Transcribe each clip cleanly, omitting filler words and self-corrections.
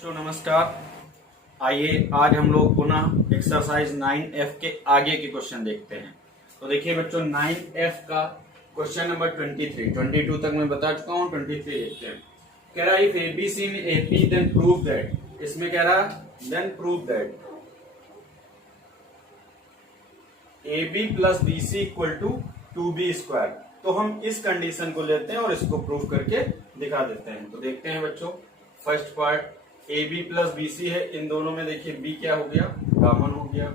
बच्चों नमस्कार। आइए आज हम लोग पुनः एक्सरसाइज 9F के आगे के क्वेश्चन देखते हैं। तो देखिए बच्चों 9F का क्वेश्चन नंबर 22 तक मैं बता चुका हूँ। 23 देखते हैं। कह रहा है if ABC in AP then prove that, इसमें कह रहा then prove that AB plus BC equal to 2B square. तो हम इस कंडीशन को लेते हैं और इसको प्रूव करके दिखा देते हैं। तो देखते हैं बच्चों, first part AB plus BC है, इन दोनों में देखिए B क्या हो गया, कॉमन हो गया।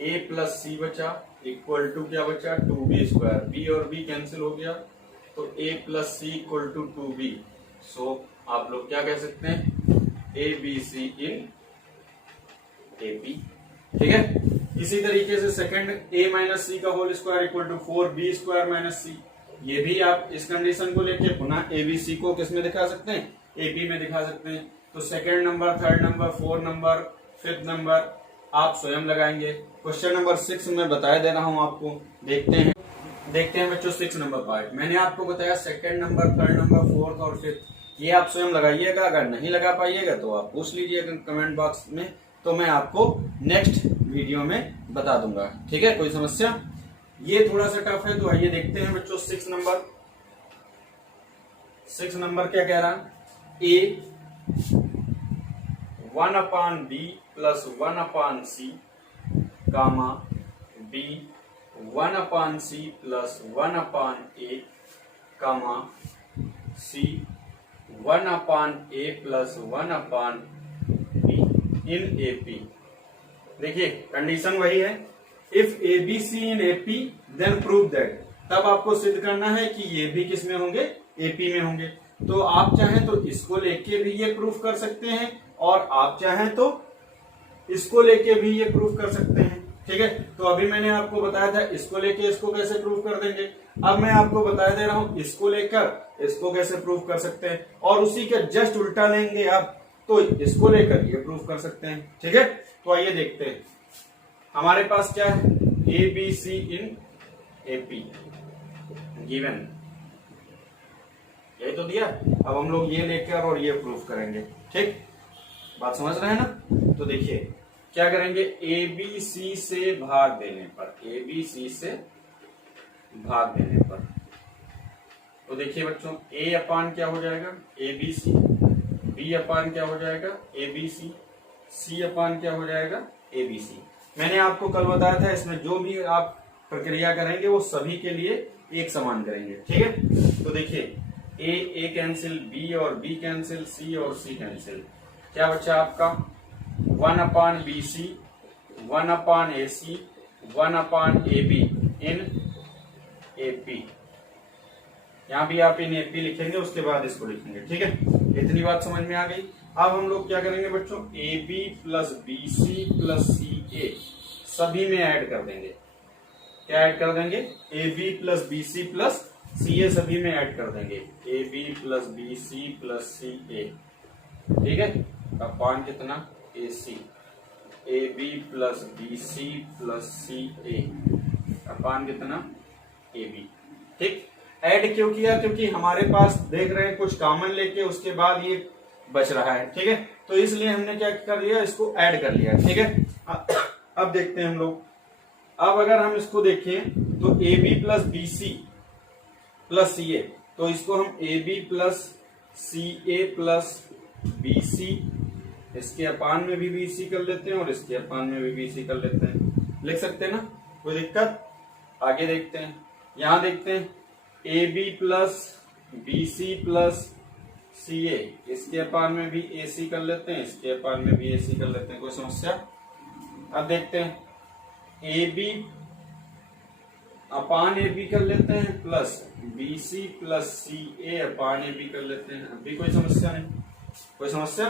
A प्लस C बचा इक्वल टू क्या बचा 2B स्क्वायर। B और B कैंसिल हो गया तो A plus C equal to 2B। So आप लोग क्या कह सकते हैं, ABC इन AP। ठीक है। इसी तरीके से सेकंड A माइनस C का whole square equal to 4B square minus C। ये भी आप इस कंडीशन को लेके पुनः ABC को किस में दिखा सकते हैं, AP में दिखा सकते हैं। तो second number, third number, fourth number, fifth number आप स्वयं लगाएंगे। क्वेश्चन नंबर 6 में बताया दे रहा हूं आपको। देखते हैं बच्चों 6 नंबर पार्ट। मैंने आपको बताया second number, third number, fourth और फिफ्थ, ये आप स्वयं लगाइएगा। अगर नहीं लगा पाइएगा तो आप पूछ लीजिएगा कमेंट बॉक्स में, तो मैं आपको नेक्स्ट वीडियो में बता दूंगा। ठीक है, कोई समस्या? ये थोड़ा सा टफ है, तो आइए देखते हैं बच्चों 6 नंबर क्या कह रहा है। A 1/B plus 1/C comma B 1/C plus 1/A comma C 1/A plus 1/B in AP। देखिए कंडीशन वही है, if ABC in AP then prove that. तब आपको सिद्ध करना है कि ये भी किस में होंगे, AP में होंगे। तो आप चाहें तो इसको लेके भी ये प्रूफ कर सकते हैं और आप चाहें तो इसको लेके भी ये प्रूफ कर सकते हैं। ठीक है, तो अभी मैंने आपको बताया था इसको लेके इसको कैसे प्रूफ कर देंगे। अब मैं आपको बता दे रहा हूं इसको लेकर इसको कैसे प्रूफ कर सकते हैं, और उसी का जस्ट उल्टा लेंगे आप तो इसको लेकर ये प्रूफ कर सकते हैं। ठीक है, तो आइए देखते हैं। हमारे पास क्या है, ABC इन AP गिवन, यही तो दिया। अब हम लोग ये लेकर और ये प्रूफ करेंगे। ठीक, बात समझ रहे हैं ना? तो देखिए क्या करेंगे, ABC से भाग देने पर, ABC से भाग देने पर, तो देखिए बच्चों A अपान क्या हो जाएगा, ABC, B अपान क्या हो जाएगा, ABC, C अपान क्या हो जाएगा, ABC। मैंने आपको कल बताया था इसमें जो भी आप प्रक्रिया करेंगे वो सभी के लिए एक समान करेंगे। ठीक है, तो देखिए A कैंसिल, B और B कैंसिल, C और C कैंसिल, क्या बचा आपका 1/BC 1/AC 1/AB इन AP। यहां भी आप इन AP लिखेंगे, उसके बाद इसको लिखेंगे। ठीक है, इतनी बात समझ में आ गई। अब हम लोग क्या करेंगे बच्चों, AB plus BC plus CA सभी में ऐड कर देंगे। क्या ऐड कर देंगे, AB plus BC plus CA सभी में ऐड कर देंगे। AB plus BC plus CA। ठीक है, अपान कितना AC, AB plus BC plus CA अपान कितना AB। ठीक, ऐड क्यों किया, क्योंकि हमारे पास देख रहे हैं कुछ कॉमन लेके उसके बाद ये बच रहा है। ठीक है, तो इसलिए हमने क्या कर लिया, इसको ऐड कर लिया। ठीक है, अब देखते हैं हम लोग। अब अगर हम इसको देखें तो AB plus BC plus CA, तो इसको हम AB plus CA plus BC, इसके अपान में भी BC कर लेते हैं और इसके अपान में भी BC कर लेते हैं। लिख सकते हैं ना, कोई दिक्कत? आगे देखते हैं। यहां देखते हैं AB plus BC plus CA, इसके अपान में भी AC कर लेते हैं, इसके अपान में भी AC कर लेते हैं। कोई समस्या? अब देखते हैं AB अपान AB कर लेते हैं प्लस BC प्लस CA अपान AB कर लेते हैं। अभी कोई समस्या नहीं? कोई समस्या?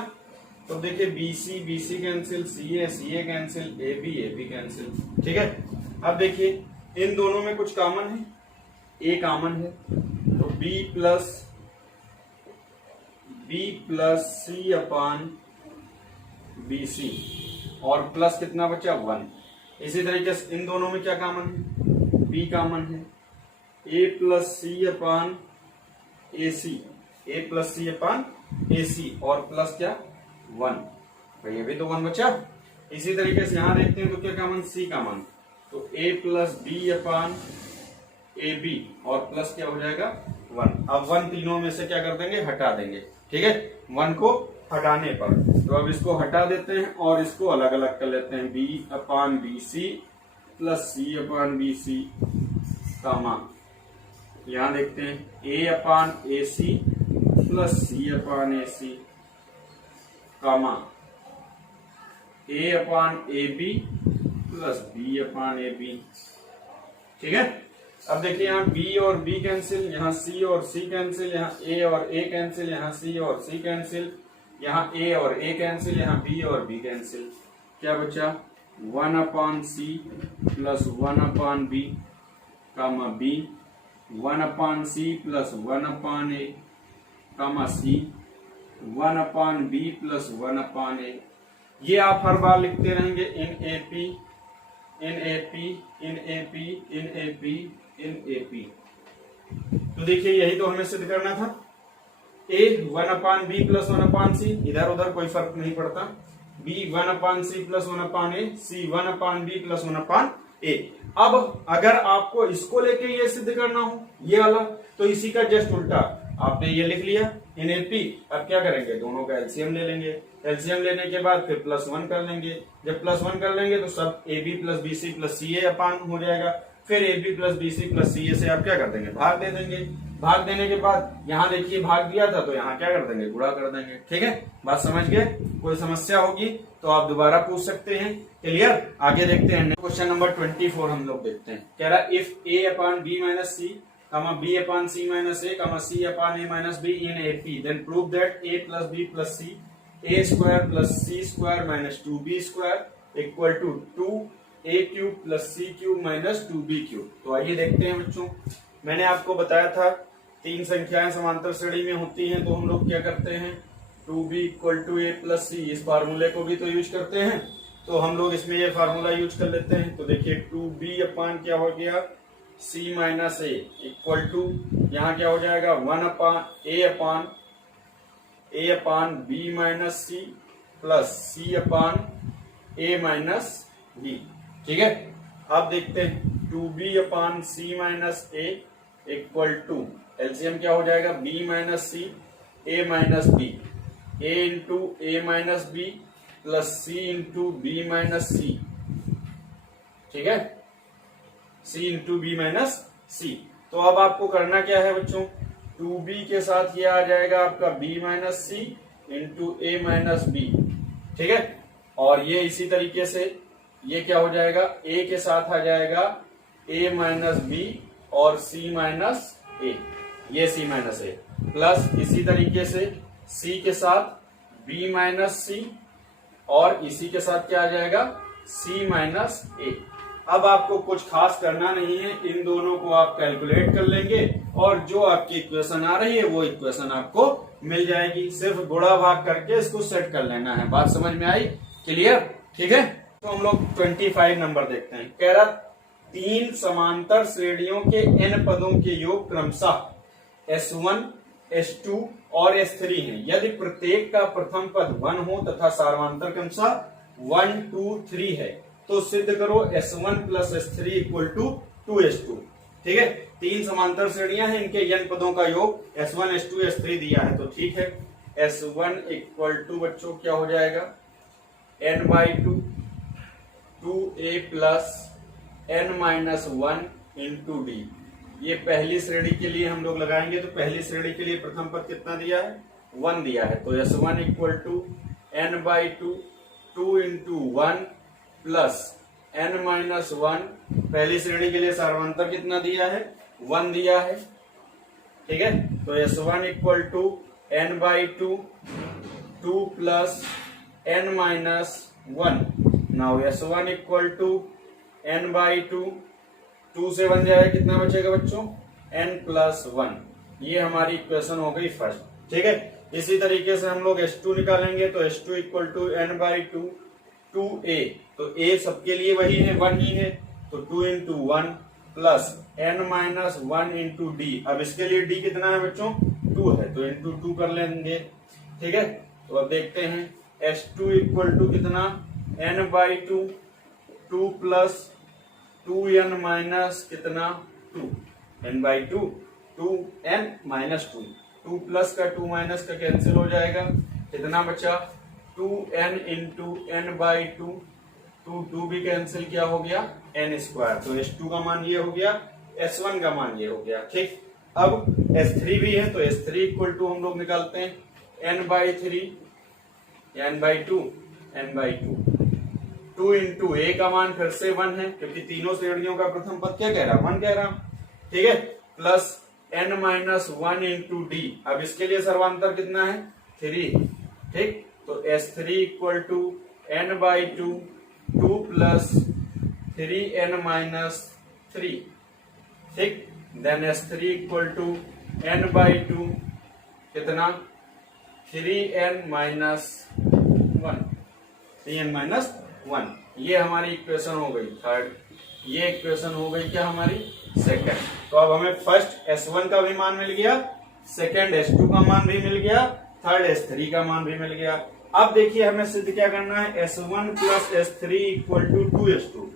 तो देखिए BC cancel, CA cancel, AB cancel. ठीक है, अब देखिए इन दोनों में कुछ कॉमन है, A कॉमन है, तो B प्लस C अपान BC और प्लस कितना बचा 1। इसी तरीके से इन दोनों में क्या कॉमन है, B कॉमन है, A plus C upon AC, A plus C upon AC और प्लस क्या 1, भाई अभी तो 1 बचा। इसी तरीके से यहाँ देखते हैं तो क्या कॉमन, सी का मान, तो a plus B upon A B और प्लस क्या हो जाएगा 1। अब 1 तीनों में से क्या कर देंगे, हटा देंगे, ठीक है, 1 को हटाने पर। तो अब इसको हटा देते हैं और इसको अलग अलग कर लेते हैं, b upon B C plus C upon B C comma, यहाँ देखते हैं a upon A C plus C upon A C comma a upon A B plus B upon A B, ठीक है। अब देखिए यहाँ b और b कैंसिल, यहाँ c और c कैंसिल, यहाँ a और a कैंसिल, यहाँ c और c कैंसिल, यहाँ a और a कैंसिल, यहाँ b और b कैंसिल, क्या बचा 1 upon C plus 1 upon B comma b, 1 upon C plus 1 upon A comma C, 1 upon B plus 1 upon A. ये आप हर बार लिखते रहेंगे in A P in A P in A P in A P in A P. तो देखिए यही तो हमें सिद्ध करना था, a 1 upon B plus 1 upon सी, इधर उधर कोई फर्क नहीं पड़ता, b 1 upon C plus 1 upon ए, c 1 upon B plus 1 upon ए। अब अगर आपको इसको लेके ये सिद्ध करना हो ये वाला, तो इसी का जस्ट उल्टा, आपने ये लिख लिया इन ए पी, अब क्या करेंगे, दोनों का एलसीएम ले लेंगे, एलसीएम लेने के बाद फिर प्लस 1 कर लेंगे, जब प्लस 1 कर लेंगे तो सब A B plus B C plus C A upon हो जाएगा, फिर A B plus B C plus C A से आप क्या कर देंगे, भाग दे देंगे, भाग देने के बाद यहाँ देखिए भाग दिया था तो यहाँ क्या कर देंगे, गुणा कर देंगे, ठीक है, बात समझ गए। कोई समस्या होगी तो आप दोबारा पूछ सकते हैं, क्लियर। आगे देखते हैं क्वेश्चन नंबर 24 हम लोग देखते हैं, कह रहा if A upon B minus C comma b upon c minus a comma c upon a minus b in AP, then prove that a plus b plus c a square plus c square minus 2b square equal to 2a cube plus c cube minus 2b cube। तो आइए देखते हैं बच्चों, मैंने आपको बताया था 3 संख्याएं समांतर श्रेणी में होती हैं तो हम लोग क्या करते हैं, 2b equal to a plus c, इस फार्मूले को भी तो यूज करते हैं, तो हम लोग इसमें ये फार्मूला यूज कर लेते हैं। तो देखिए 2b अपान क्या हो गया c minus A equal to, यहाँ क्या हो जाएगा 1 upon A upon B minus C plus C upon A minus B, ठीक है। अब देखते हैं 2b upon C minus A equal to, LCM क्या हो जाएगा b minus C A minus B, a into A minus B plus c into B minus C, ठीक है, c into B minus C. तो अब आपको करना क्या है बच्चों, 2b के साथ ये आ जाएगा आपका b minus C into A minus B, ठीक है, और ये इसी तरीके से ये क्या हो जाएगा, a के साथ आ जाएगा a माइनस बी और c माइनस ए, ये c माइनस ए, प्लस इसी तरीके से c के साथ b माइनस सी और इसी के साथ क्या आ जाएगा c माइनस ए। अब आपको कुछ खास करना नहीं है, इन दोनों को आप कैलकुलेट कर लेंगे और जो आपकी इक्वेशन आ रही है वो इक्वेशन आपको मिल जाएगी, सिर्फ गुणा भाग करके इसको सेट कर लेना है। बात समझ में आई, क्लियर, ठीक है। तो हम लोग 25 नंबर देखते हैं, कह रहा 3 समांतर श्रेणियों के n पदों के योग क्रमशः S1 S2 और S3 हैं, यदि प्रत्येक का प्रथम पद 1 हो तथा सार्वंतर क्रमशः 1 2 3 है तो सिद्ध करो S1 plus S3 equal to 2S2, ठीक है। 3 समांतर श्रेणियां हैं, इनके n पदों का योग S1 S2 S3 दिया है, तो ठीक है, S1 इक्वल टू बच्चों क्या हो जाएगा n by 2 2a plus n minus 1 into D. ये पहली श्रेणी के लिए हम लोग लगाएंगे, तो पहली श्रेणी के लिए प्रथम पद कितना दिया है 1 दिया है, तो S1 equal to n by 2 2 into 1 plus n minus 1, पहली श्रेणी के लिए सार्वंतर कितना दिया है 1 दिया है, ठीक है, तो S1 equal to n by 2 2 plus n minus 1। Now S1 equal to n by 2 2 से बन जाएगा, कितना बचेगा बच्चों n प्लस 1, ये हमारी इक्वेशन हो गई फर्स्ट, ठीक है। इसी तरीके से हम लोग S2 निकालेंगे, तो S2 equal to n by 2 2a, तो a सबके लिए वही है 1 ही है, तो 2 into 1 plus n minus 1 into D. अब इसके लिए d कितना है बच्चों 2 है, तो इंटू 2 कर लेंगे, ठीक है। तो अब देखते हैं S2 इक्वल टू कितना n/2, 2 प्लस 2n माइनस कितना 2, n/2, 2n माइनस 2, 2 प्लस का 2 माइनस का कैंसिल हो जाएगा, कितना बचा 2n इंटू n/2, 2 भी कैंसिल किया हो गया n²। तो S2 का मान ये हो गया, S1 का मान ये हो गया। ठीक, अब S3 भी है तो S3 इक्वल टू हम लोग निकालते हैं n/3, n/2, 2 इंटू a का मान फिर से 1 है क्योंकि तीनों श्रेणियों का प्रथम पद क्या कह रहा है 1 कह रहा। ठीक है, प्लस n-1 इंटू d। अब इसके लिए सर्वांतर कितना है 3। ठीक, तो S3 equal to n/2, 2 plus 3n-3। ठीक, then S3 equal to n/2 कितना 3n-1, 3n-1। ये हमारी इक्वेशन हो गई थर्ड, ये इक्वेशन हो गई क्या हमारी सेकंड। तो अब हमें फर्स्ट S1 का भी मान मिल गया, सेकंड S2 का मान भी मिल गया, थर्ड S3 का मान भी मिल गया। अब देखिए हमें सिद्ध क्या करना है, S1 plus S3 equal to 2S2।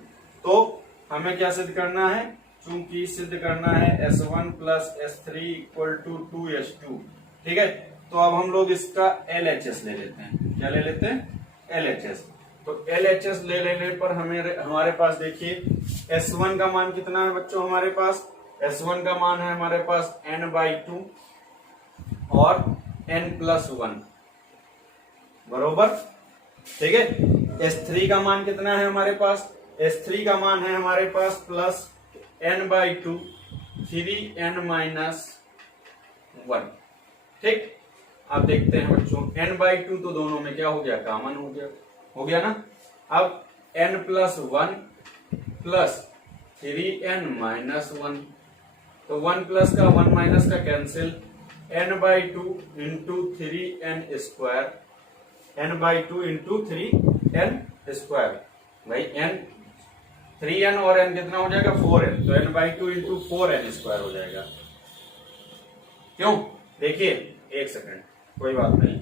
तो हमें क्या सिद्ध करना है, चूंकि सिद्ध करना है S1 plus S3 equal to 2S2। ठीक है, तो अब हम लोग इसका LHS ले लेते हैं। क्या ले लेते हैं, LHS। तो LHS ले लेने पर हमारे पास देखिए S1 का मान कितना है बच्चों, हमारे पास S1 का मान है हमारे पास n/2 और n+1 बरोबर। ठीक है, S3 का मान कितना है हमारे पास, S3 का मान है हमारे पास प्लस n/2, 3n-1। ठीक, अब देखते हैं बच्चों n/2 तो दोनों में क्या हो गया, कॉमन हो गया ना। अब n+1 प्लस 3n-1, तो 1 प्लस का 1 माइनस का cancel, n/2 into 3n², n/2 into 3n²। भाई n 3n और n कितना हो जाएगा 4n, तो n/2 इंटू 4n² हो जाएगा। क्यों, देखिए एक सेकंड, कोई बात नहीं,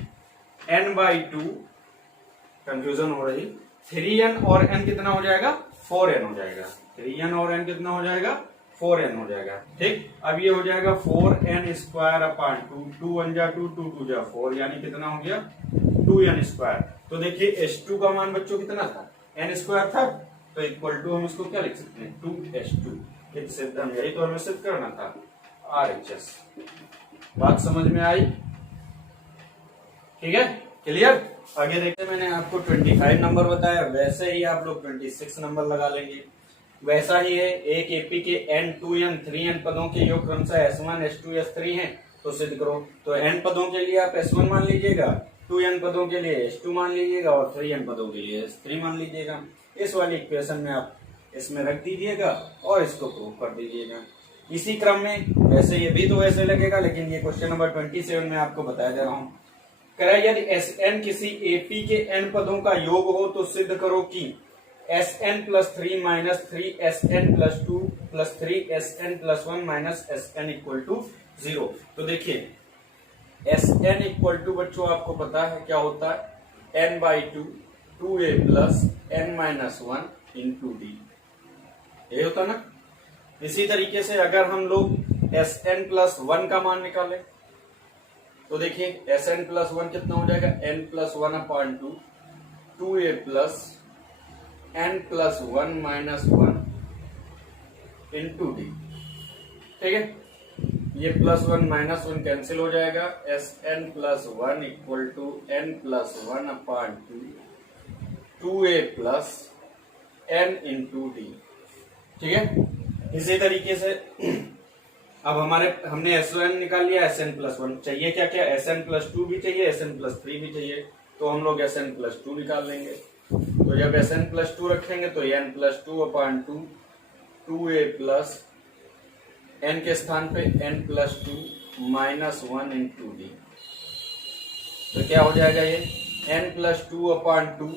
n/2 कंफ्यूजन हो रही, 3n और n कितना हो जाएगा 4n हो जाएगा, 3n और n कितना हो जाएगा 4n हो जाएगा। ठीक, अब ये हो जाएगा 4n²/2, 2 1 जा 2, 2 2 जा 4, यानी कितना हो गया 2n²। तो देखिए S2 का मान बच्चों कितना था, n² था, तो इक्वल टू हम इसको क्या लिख सकते हैं 2S2। यही तो हमें सिद्ध करना था, RHS। बात समझ में आई, ठीक है, क्लियर। आगे देखते हैं, मैंने आपको 25 नंबर बताया, वैसे ही आप लोग 26 नंबर लगा लेंगे। वैसा ही है, एक एपी के n 2n 3n पदों के योग क्रमशः S1 S2 S3 हैं, तो सिद्ध करो। तो n पदों के लिए आप S1 मान लीजिएगा, 2n पदों के लिए S2 मान लीजिएगा और 3n पदों के लिए S3 मान लीजिएगा। इस वाली इक्वेशन में आप इसमें रख दीजिएगा और इसको प्रूव कर दीजिएगा। इसी क्रम में वैसे ये भी तो वैसे लगेगा, लेकिन ये क्वेश्चन नंबर 27 में आपको बताया जा रहा हूँ। यदि Sn किसी एपी के n पदों का योग हो तो सिद्ध करो कि Sn+3 minus 3Sn+2 plus 3Sn+1 minus Sn equal to 0। तो देखिए Sn इक्वल टू बच्चों आपको पता है क्या होता है, n/2 2a plus n-1 into d, ये होता ना। इसी तरीके से अगर हम लोग Sn+1 का मान निकालें तो देखिए Sn+1 कितना हो जाएगा, n+1/2 2a plus n+1 minus 1 into d। ठीक है, ये +1 -1 कैंसिल हो जाएगा, Sn+1 equal to n+1/2 2a plus n into d। ठीक है, इसी तरीके से अब हमने S1 निकाल लिया, Sn+1 चाहिए, क्या क्या Sn+2 भी चाहिए, Sn+3 भी चाहिए, तो हम लोग Sn+2 निकाल लेंगे। तो जब Sn+2 रखेंगे तो n+2/2 2a प्लस n के स्थान पे n+2 माइनस 1 इंटू d। तो क्या हो जाएगा, ये n+2/2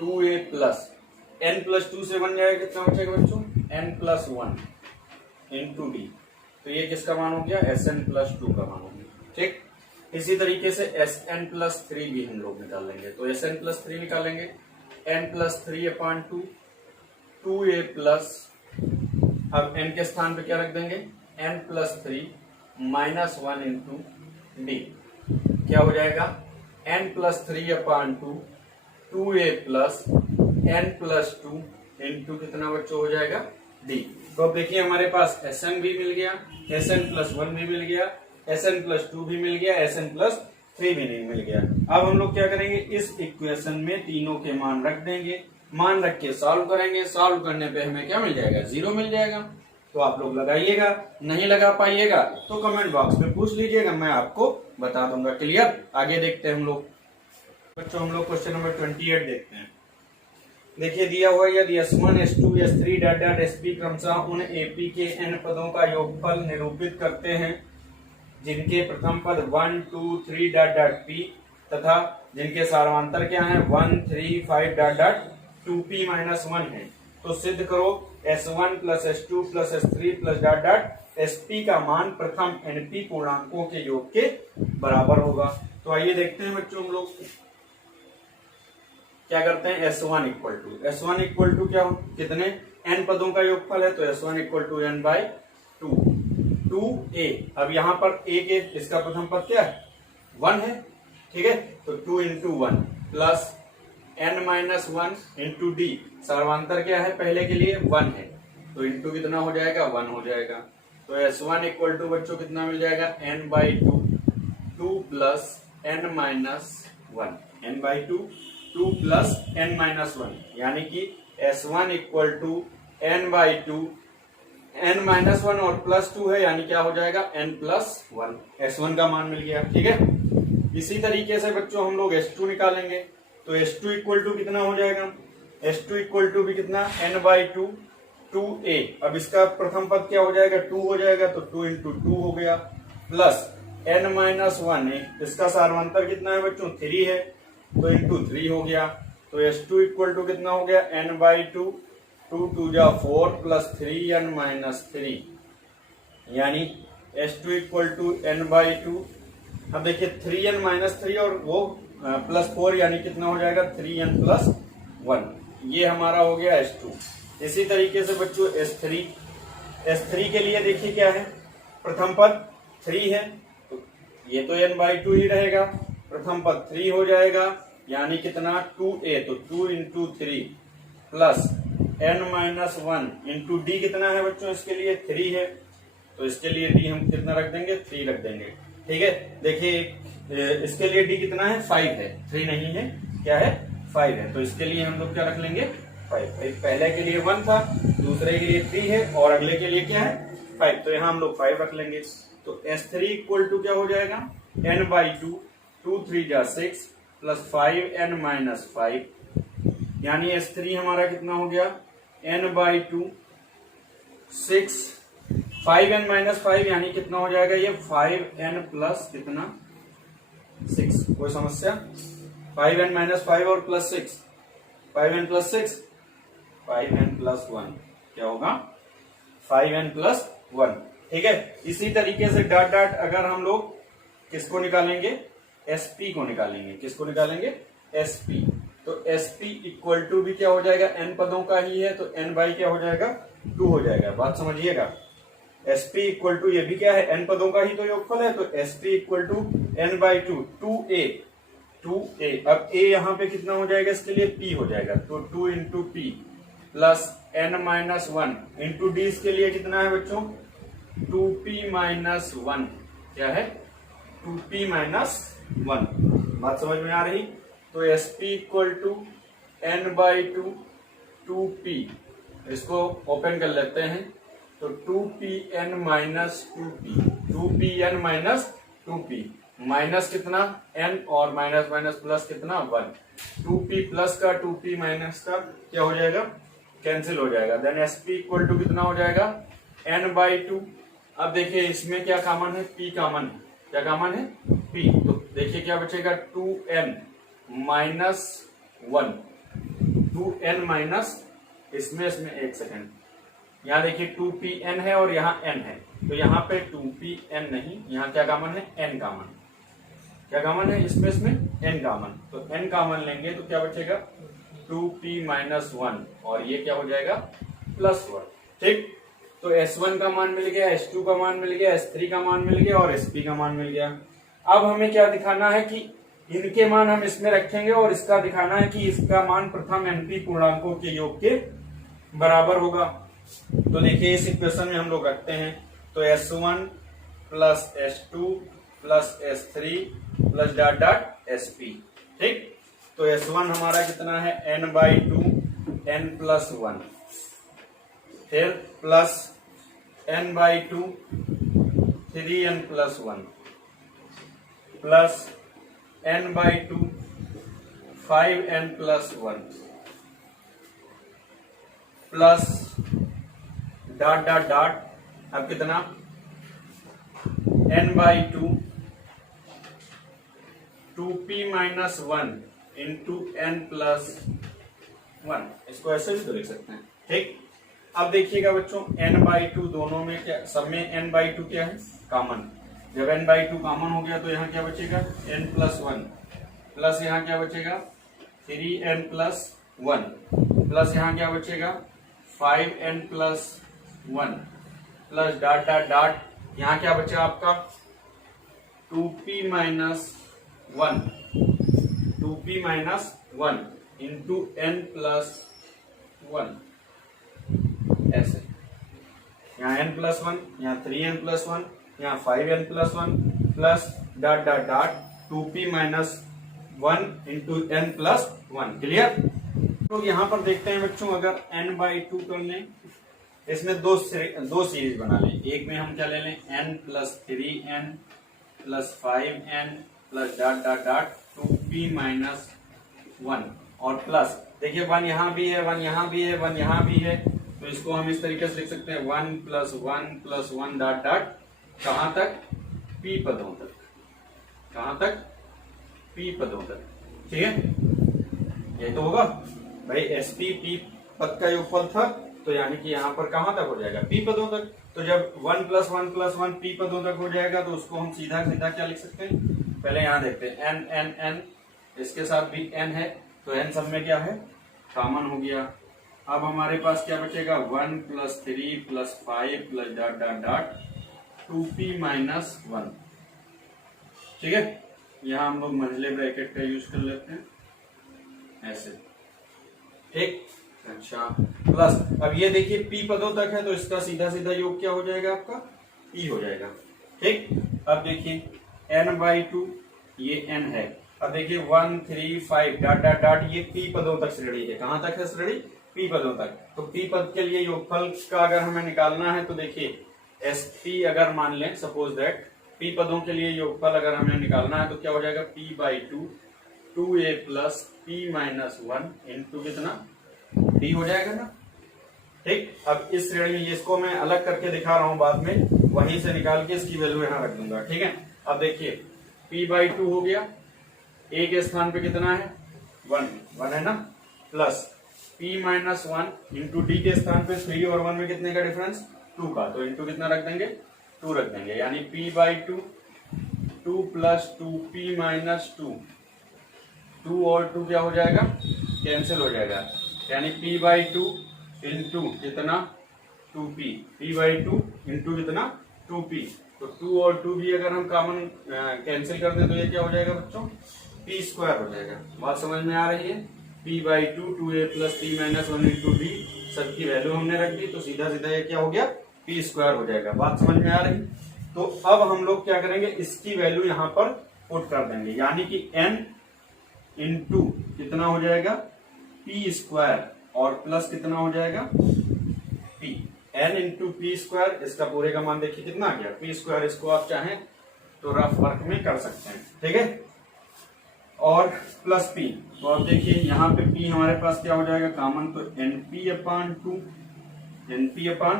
2a प्लस n+2 से बन जाएगा, कितना बचेगा बच्चों n+1 इंटू d। तो ये किसका मान हो गया, Sn+2 का मान हो गया। ठीक, इसी तरीके से Sn+3 भी हम लोग निकाल लेंगे। तो Sn+3 निकालेंगे, n+3/2 2a प्लस, अब n के स्थान पे क्या रख देंगे, n+3 -1 इंटू डी, क्या हो जाएगा, n+3/2 2a plus n+2 into कितना बच्चों हो जाएगा, डी। तो अब देखिए हमारे पास Sn भी मिल गया, Sn+1 भी मिल गया, Sn+2 भी मिल गया, Sn+3 भी नहीं मिल गया। अब हम लोग क्या करेंगे, इस इक्वेशन में तीनों के मान रख देंगे, मान रख के सॉल्व करेंगे। सॉल्व करने पे हमें क्या मिल जाएगा, 0 मिल जाएगा। तो आप लोग लगाइएगा, नहीं लगा पाइएगा तो कमेंट बॉक्स में पूछ लीजिएगा, मैं आपको बता दूंगा। क्लियर? आगे देखते हैं हम लोग बच्चों, हम लोग क्वेश्चन नंबर 28 देखते हैं। देखिए दिया हुआ यदि S1 S2 S3 dot dot SP क्रमशः उन AP के n पदों का योगफल निरूपित करते हैं जिनके प्रथम पद 1 2 3 डॉट डॉट P तथा जिनके सार्वंतर क्या है 1 3 5 डॉट डॉट 2P - 1 है, तो सिद्ध करो S1 plus S2 plus S3 plus dot dot SP का मान प्रथम NP पूर्णांकों के योग के बराबर होगा। तो आइए देखते हैं बच्चों, हम लोग क्या करते हैं, S1 इक्वल टू क्या, कितने n पदों का योगफल है, तो S1 equal to n/2 2a। अब यहाँ पर a के इसका प्रथम पद क्या है, 1 है, ठीक है, तो 2 into 1 plus n-1 into D, सर्वांतर क्या है, पहले के लिए 1 है, तो इंटू कितना हो जाएगा, 1 हो जाएगा। तो S1 इक्वल टू बच्चों कितना मिल जाएगा, n/2 2 plus n-1 n/2 2 plus n-1, यानी कि S1 equal to n/2 n-1 और +2 है, यानी क्या हो जाएगा, n+1। S1 का मान मिल गया, ठीक है। इसी तरीके से बच्चों हम लोग S2 निकालेंगे, तो S2 इक्वल टू कितना हो जाएगा, S2 इक्वल टू भी कितना, n/2 2a। अब इसका प्रथम पद क्या हो जाएगा, 2 हो जाएगा, तो 2 इंटू 2 हो गया, प्लस n-1, इसका सार्वंतर कितना है बच्चों, 3 है, तो इंटू 3 हो गया। तो S2 इक्वल टू कितना हो गया, n/2 2 2 जा 4 प्लस 3n-3, यानी S2 इक्वल टू n/2। अब देखिए 3n-3 और वो +4, यानी कितना हो जाएगा, 3n+1। ये हमारा हो गया S2। इसी तरीके से बच्चों S3 के लिए देखिए क्या है, प्रथम पद 3 है, तो ये तो n/2 ही रहेगा, प्रथम पद 3 हो जाएगा, यानी कितना, 2a, तो 2 into 3 plus n-1 into D, कितना है बच्चों, इसके लिए 3 है, तो इसके लिए डी हम कितना रख देंगे, 3 रख देंगे, ठीक है। देखिए इसके लिए डी कितना है, 5 है, 3 नहीं है, क्या है, 5 है, तो इसके लिए हम लोग क्या रख लेंगे, 5। पहले के लिए 1 था, दूसरे के लिए 3 है, और अगले के लिए क्या है, 5, तो यहाँ हम लोग 5 रख लेंगे। तो S3 इक्वल टू क्या हो जाएगा, n/2 2 3 जा 6 प्लस 5n-5, यानी S3 हमारा कितना हो गया, n/2 6 5n-5, यानी कितना हो जाएगा, ये 5n प्लस कितना 6। कोई समस्या, 5n-5 और प्लस 6, 5n प्लस 6 5n+1, क्या होगा, 5n+1, ठीक है। इसी तरीके से डॉट डॉट अगर हम लोग किसको निकालेंगे, SP को निकालेंगे, किसको निकालेंगे, SP। तो SP इक्वल टू भी क्या हो जाएगा, n पदों का ही है, तो n बाई क्या हो जाएगा, 2 हो जाएगा। बात समझिएगा, SP इक्वल टू ये भी क्या है, n पदों का ही तो योगफल है, तो SP equal to n/2 2a। अब a यहाँ पे कितना हो जाएगा, इसके लिए p हो जाएगा, तो 2 into p plus n-1 into D, इसके लिए कितना है बच्चों, 2p-1, क्या है, 2p-1। बात समझ में आ रही। तो SP equal to n/2 2p, इसको ओपन कर लेते हैं, तो 2pn-2p 2pn-2p, माइनस कितना n और माइनस माइनस प्लस कितना 1, 2p प्लस का 2p माइनस का क्या हो जाएगा, कैंसिल हो जाएगा। देन SP इक्वल टू कितना हो जाएगा, n/2। अब देखिए इसमें क्या कॉमन है, p कॉमन है, क्या कॉमन है, p। तो देखिए क्या बचेगा, 2n-1 2n माइनस इसमें एक सेकेंड, यहाँ देखिए 2pn है और यहाँ n है, तो यहाँ पे 2pn नहीं, यहाँ क्या कॉमन है, n कॉमन। क्या कॉमन है इसमें n कॉमन, तो n कॉमन लेंगे तो क्या बचेगा 2p माइनस 1 और ये क्या हो जाएगा +1। ठीक, तो S1 का मान मिल गया, S2 का मान मिल गया, S3 का मान मिल गया और SP का मान मिल गया। अब हमें क्या दिखाना है कि इनके मान हम इसमें रखेंगे और इसका दिखाना है कि इसका मान प्रथम NP पूर्णांकों के योग के बराबर होगा। तो देखिए इस इक्वेशन में हम लोग रखते हैं, तो S1 plus S2 plus S3 plus dot dot SP। ठीक, तो S1 हमारा कितना है n/2 n प्लस 1, फिर plus n/2 3n plus 1 plus n/2 5n plus 1 plus dot dot dot अब कितना n/2 2p minus 1 into n plus 1, इसको ऐसे भी तो लिख सकते हैं। ठीक, अब देखिएगा बच्चों n/2 दोनों में क्या, सब में n/2 क्या है कॉमन, जब n/2 कॉमन हो गया तो यहाँ क्या बचेगा n प्लस 1 प्लस यहाँ क्या बचेगा 3n प्लस 1 प्लस यहाँ क्या बचेगा 5n plus 1 plus dot dot dot यहाँ क्या बचा आपका 2p minus 1 2p minus 1 into n plus 1, ऐसे यहाँ n प्लस 1, यहाँ 3n प्लस 1, यहाँ 5n plus 1 plus dot dot dot 2p minus 1 into n plus 1। Clear. तो यहाँ पर देखते हैं बच्चों, अगर n/2 कर लें, इसमें दो सीरीज बना लें। एक में हम क्या ले लें n plus 3n plus 5n plus dot dot dot 2p minus 1 और प्लस देखिए 1 यहाँ भी है, 1 यहाँ भी है, 1 यहाँ भी है, तो इसको हम इस तरीके से लिख सकते हैं 1 प्लस 1 प्लस 1 डॉट डॉट कहां तक p पदों तक, कहां तक p पदों तक। ठीक है, ये तो होगा भाई SP p पद का योगफल था, तो यानी कि यहाँ पर कहां तक हो जाएगा p पदों तक। तो जब 1 प्लस 1 प्लस 1 p पदों तक हो जाएगा तो उसको हम सीधा सीधा क्या लिख सकते हैं, पहले यहाँ देखते हैं n n n, इसके साथ भी n है तो n सब में क्या है कॉमन हो गया। अब हमारे पास क्या बचेगा 1 plus 3 plus 5 plus dot dot dot 2p minus 1। ठीक है, यहाँ हम लोग मंझले ब्रैकेट का यूज कर लेते हैं ऐसे। ठीक, अच्छा प्लस अब ये देखिए p पदों तक है तो इसका सीधा सीधा योग क्या हो जाएगा आपका p हो जाएगा। ठीक, अब देखिए n/2 ये n है, अब देखिए 1 3 5 डॉट डॉट डॉट ये p पदों तक श्रेणी है, कहां तक है श्रेणी p पदों तक। तो p पद के लिए योगफल का अगर हमें निकालना है तो देखिए SP अगर मान लें सपोज दैट p पदों के लिए योगफल अगर हमें निकालना है तो क्या हो जाएगा p/2 2a plus p minus 1 into कितना d हो जाएगा ना। ठीक, अब इस श्रेणी में इसको मैं अलग करके दिखा रहा हूं, बाद में वहीं से निकाल के इसकी वैल्यू यहाँ रख दूंगा। ठीक है, अब देखिए p/2 हो गया, a के स्थान पे कितना है 1 है ना, plus p minus 1 into D के स्थान पे 3 और 1 में कितने का डिफरेंस 2 का, तो इंटू कितना रख देंगे 2 रख देंगे, यानी p/2 2 प्लस 2p माइनस 2 और 2 क्या हो जाएगा कैंसिल हो जाएगा, यानी p/2 इंटू कितना 2p, p/2 इंटू कितना 2p, तो 2 और 2 भी अगर हम कॉमन कैंसिल कर दें तो ये क्या हो जाएगा बच्चों p² हो जाएगा। बात समझ में आ रही है, p/2 2a plus p minus 1 into D, सबकी वैल्यू हमने रख दी तो सीधा सीधा ये क्या हो गया p² हो जाएगा। बात समझ में आ रही, तो अब हम लोग क्या करेंगे इसकी वैल्यू यहाँ पर पुट कर देंगे, यानी कि n इंटू कितना हो जाएगा p² और प्लस कितना हो जाएगा p, n इंटू p², इसका पूरे का मान देखिए कितना आ गया p², इसको आप चाहें तो रफ वर्क में कर सकते हैं। ठीक है, और प्लस p, तो अब देखिए यहाँ पे p हमारे पास क्या हो जाएगा कॉमन, तो np/2 np/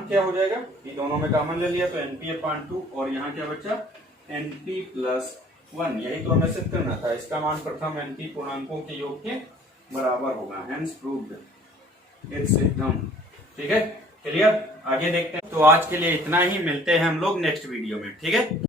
क्या हो जाएगा, p दोनों में कॉमन ले लिया तो np/2 और यहाँ क्या बचा np+1, यही तो हमें सिद्ध करना था, इसका मान प्रथम np पूर्णांकों के योग के बराबर होगा, हेंस प्रूव्ड, इट्स एकदम। ठीक है, क्लियर। आगे देखते हैं, तो आज के लिए इतना ही, मिलते हैं हम लोग नेक्स्ट वीडियो में। ठीक है।